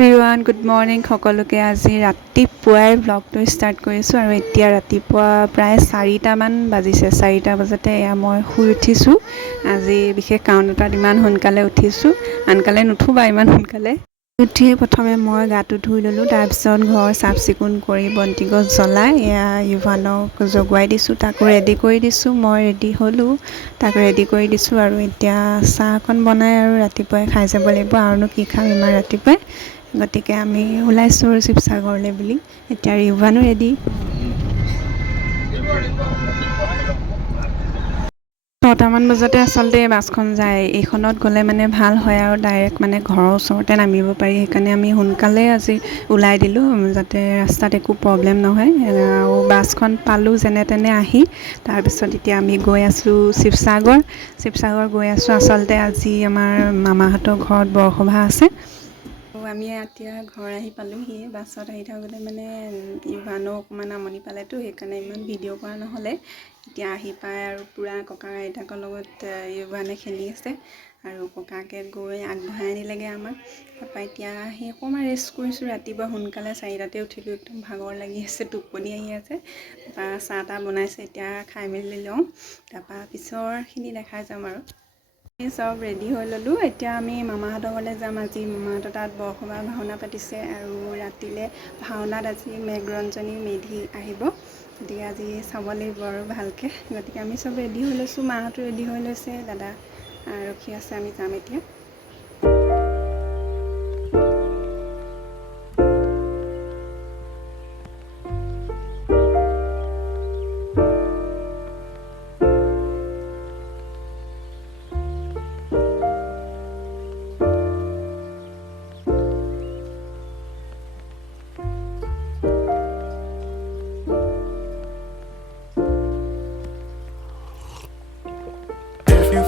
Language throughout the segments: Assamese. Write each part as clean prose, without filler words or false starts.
এভৰিৱান গুড মৰ্ণিং সকলোকে। আজি ৰাতিপুৱাই ব্লগটো ষ্টাৰ্ট কৰিছোঁ আৰু এতিয়া ৰাতিপুৱা প্ৰায় 4টামান বাজিছে। 4টা বজাতে মই শুই উঠিছোঁ। আজি বিশেষ কাৰণ এটাত ইমান সোনকালে উঠিছোঁ, আনকালে নুঠো বা ইমান সোনকালে। উঠিয়ে প্ৰথমে মই গাটো ধুই ল'লোঁ, তাৰপিছত ঘৰ চাফ চিকুণ কৰি বন্তি গছ জ্বলাই ইভানক জগুৱাই দিছোঁ, তাকো ৰেডি কৰি দিছোঁ। মই ৰেডি হ'লোঁ, তাক ৰেডি কৰি দিছোঁ আৰু এতিয়া চাহ অকণ বনাই আৰু ৰাতিপুৱাই খাই যাব লাগিব। আৰুনো কি খাম ইমান ৰাতিপুৱাই, গতিকে আমি ওলাইছোঁ আৰু শিৱসাগৰলৈ বুলি। এতিয়া ইভানো ৰেডি। 6টামান বজাতে আচলতে বাছখন যায়। এইখনত গ'লে মানে ভাল হয় আৰু ডাইৰেক্ট মানে ঘৰৰ ওচৰতে নামিব পাৰি। সেইকাৰণে আমি সোনকালে আজি ওলাই দিলোঁ, যাতে ৰাস্তাত একো প্ৰব্লেম নহয়। আৰু বাছখন পালোঁ যেনে তেনে আহি। তাৰপিছত এতিয়া আমি গৈ আছোঁ শিৱসাগৰ গৈ আছোঁ। আচলতে আজি আমাৰ মামাহঁতৰ ঘৰত বৰসভা আছে। আমি এতিয়া ঘৰ আহি পালোঁহি। বাছত আহি থাকোঁতে মানে ইভানো অকণমান আমনি পালেতো, সেইকাৰণে ইমান ভিডিঅ' কৰা নহ'লে। এতিয়া আহি পাই আৰু পূৰা ককা আইতাকৰ লগত ইভানে খেলি আছে আৰু ককাকে গৈ আগবঢ়াই আনিলেগৈ আমাক। তাৰপৰা এতিয়া আহি অকণমান ৰেষ্ট কৰিছোঁ। ৰাতিপুৱা সোনকালে 4টাতে উঠিলোঁ, একদম ভাগৰ লাগি আছে, টোপনি আহি আছে। তাৰপৰা চাহ তাহ বনাইছে, এতিয়া খাই মেলি লওঁ, তাৰপৰা পিছৰখিনি দেখাই যাম আৰু। চব ৰেডি হৈ ল'লোঁ। এতিয়া আমি মামাহঁতৰ ঘৰলৈ যাম। আজি মামাহঁতৰ তাত বৰসভা ভাওনা পাতিছে আৰু ৰাতিলৈ ভাওনাত আজি মেঘৰঞ্জনী মেধি আহিব, গতিকে আজি চাব লাগিব আৰু ভালকৈ। গতিকে আমি চব ৰেডি হৈ লৈছোঁ, মাহঁতো ৰেডি হৈ লৈছে, দাদা ৰখি আছে, আমি যাম এতিয়া।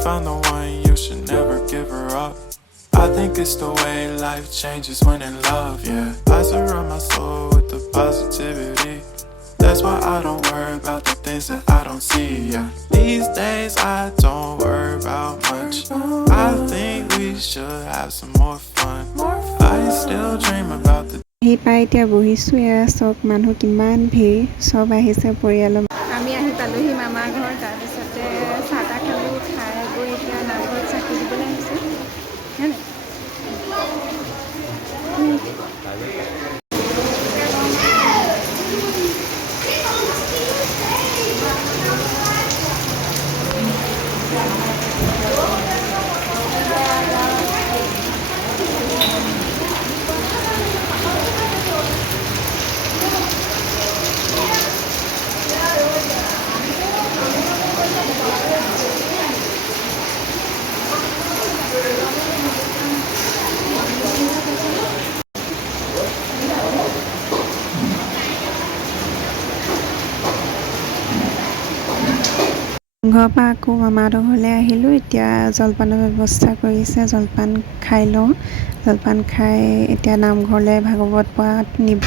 Found the one, you should never give her up. I think it's the way life changes when in love, yeah. I surround my soul with the positivity. That's why I don't worry about the things that I don't see, yeah. These days I don't worry about much. I think we should have some more fun. I still dream about the আহি পাই এতিয়া বহিছোঁ। এয়া চব মানুহ কিমান ভিৰ, চব আহিছে পৰিয়ালৰ। আমি আহি পালোঁহি মামাৰ ঘৰ। তাৰপিছতে চাহ তাহ খালোঁ, খাই বৈ এতিয়া নামঘৰত চাকি দিবলৈ আহিছোঁ। ঘৰৰ পৰা আকৌ মামাহঁতৰ ঘৰলৈ আহিলোঁ। এতিয়া জলপানৰ ব্যৱস্থা কৰিছে, জলপান খাই লওঁ। জলপান খাই এতিয়া নামঘৰলৈ ভাগৱত পাঠ নিব।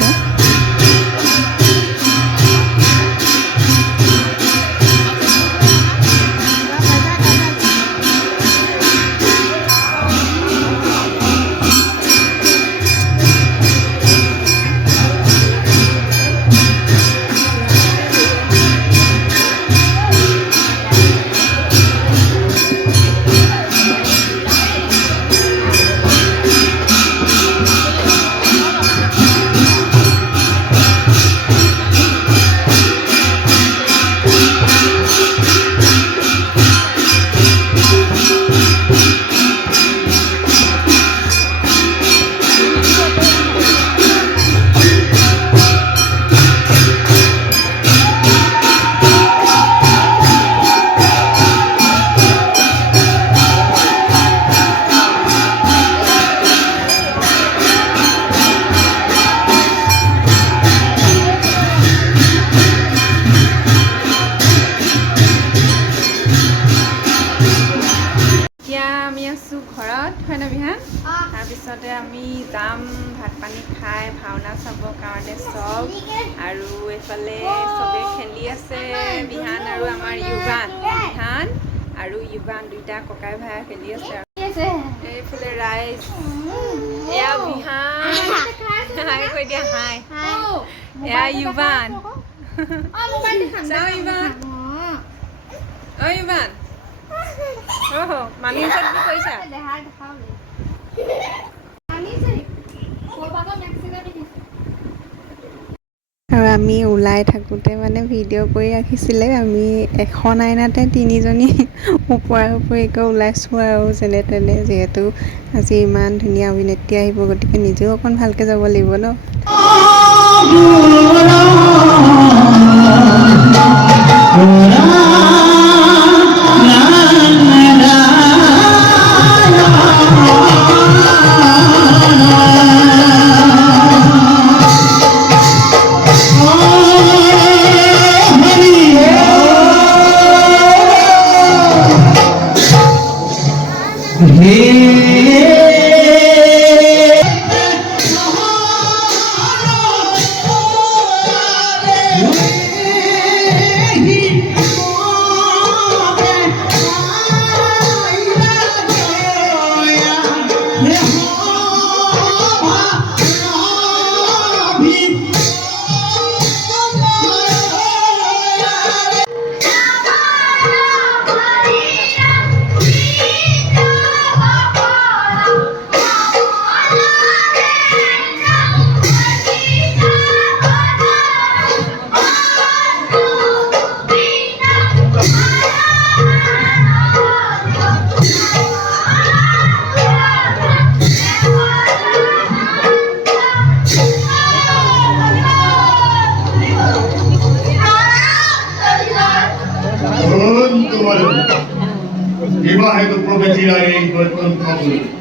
ঘৰত হয় ন বিহান। তাৰপিছতে আমি যাম ভাত পানী খাই ভাওনা চাবৰ কাৰণে চব। আৰু এইফালে চবেই খেলি আছে, বিহান আৰু আমাৰ বিহান আৰু দুইটা ককাই ভাই খেলি আছে। এইফালে ৰাইজ, এয়া বিহান হাই কৈ দিয়া হাই এয়া ইউবান চাও ইউবান ঐ ইউবান মামীৰ ওচৰত কি কৰিছা আৰু আমি ওলাই থাকোঁতে মানে ভিডিঅ' কৰি ৰাখিছিলে আমি এখন আইনাতে তিনিজনী ওপৰা ওপৰিকৈ ওলাইছোঁ আৰু যেনে তেনে যিহেতু আজি ইমান ধুনীয়া অভিনেত্ৰী আহিব গতিকে নিজেও অকণ ভালকৈ যাব লাগিব ন বিবাহিত প্ৰবেশীৰা এই বৰ্তন খবৰ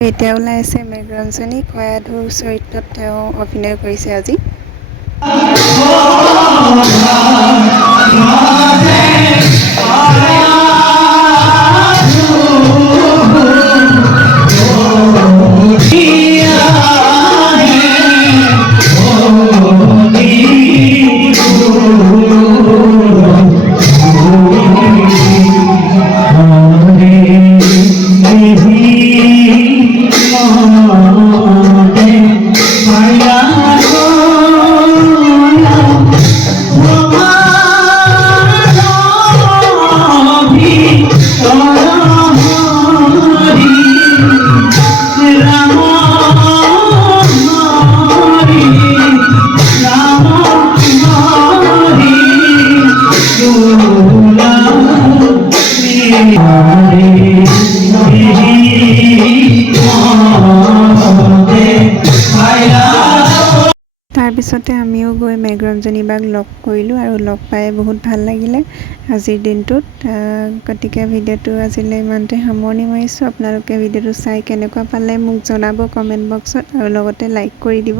এতিয়া ওলাইছে মেঘৰঞ্জনী কয়াধুৰ চৰিত্ৰত তেওঁ অভিনয় কৰিছে আজি তাৰপিছতে আমিও গৈ মেঘৰঞ্জনী বাক লগ কৰিলোঁ আৰু লগ পাই বহুত ভাল লাগিলে আজিৰ দিনটোত গতিকে ভিডিঅ'টো আজিলৈ ইমানতে সামৰণি মাৰিছোঁ আপোনালোকে ভিডিঅ'টো চাই কেনেকুৱা পালে মোক জনাব কমেণ্ট বক্সত আৰু লগতে লাইক কৰি দিব